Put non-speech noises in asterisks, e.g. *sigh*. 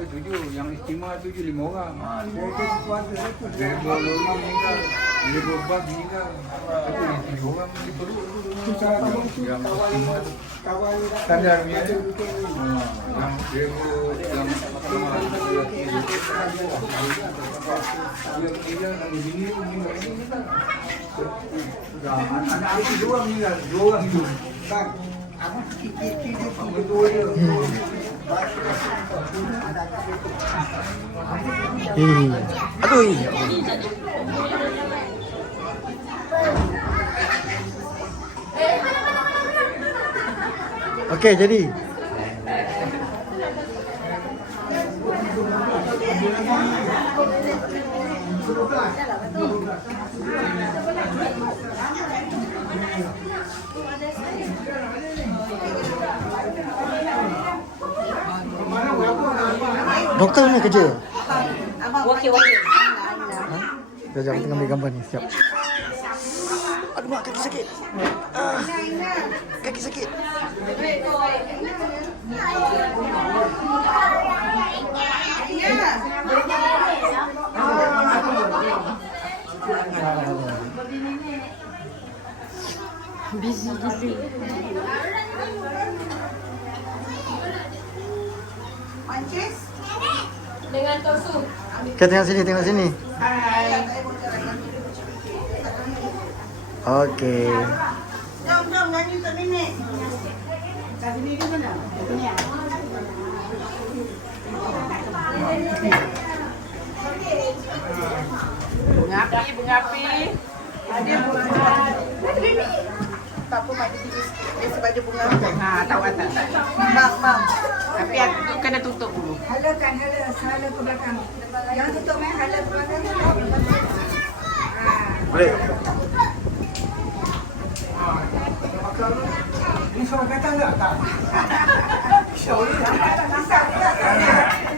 tiga tujuh. Yang istimewa tujuh lima orang. Ah, dia kes kuasa itu. Driver lori meninggal. Driver bas meninggal. Tapi yang tujuh orang perlu. Itu cara kamu tu Yang kawan istimewa tu. kawan Standar punya. ada. Ah, Yang driver yang pertama yang meninggal dan bini tu meninggal. Dah, anak-anak itu dua meninggal. Dua orang hidup. Bang, apa kiki-kiki dia tu berdua dia. Hmm. Aduh. Okey, jadi. Doktor mana kerja? Wakil wakil. Ha? Sekejap, tengah ambil gambar ni. Siap. Aduh, mak, kaki sakit. Ah, kaki sakit. Busy busy. Dengan torsu. Okay, tengok sini, tengok sini. Okey. Jom, jom, nyanyi untuk nenek. Kat sini ke mana? Bunga api, bunga api. Ada bunga. Tak apa, Mak Didi. Biasa baju bunga. Ha, tahu tak tak. Bang, bang. Tapi aku kena tutup dulu. Hala kan, hala. Hala ke belakang. Jangan tutup, eh. Hala ke belakang. Ha. Boleh. Ini seorang kata enggak? Tak. *laughs*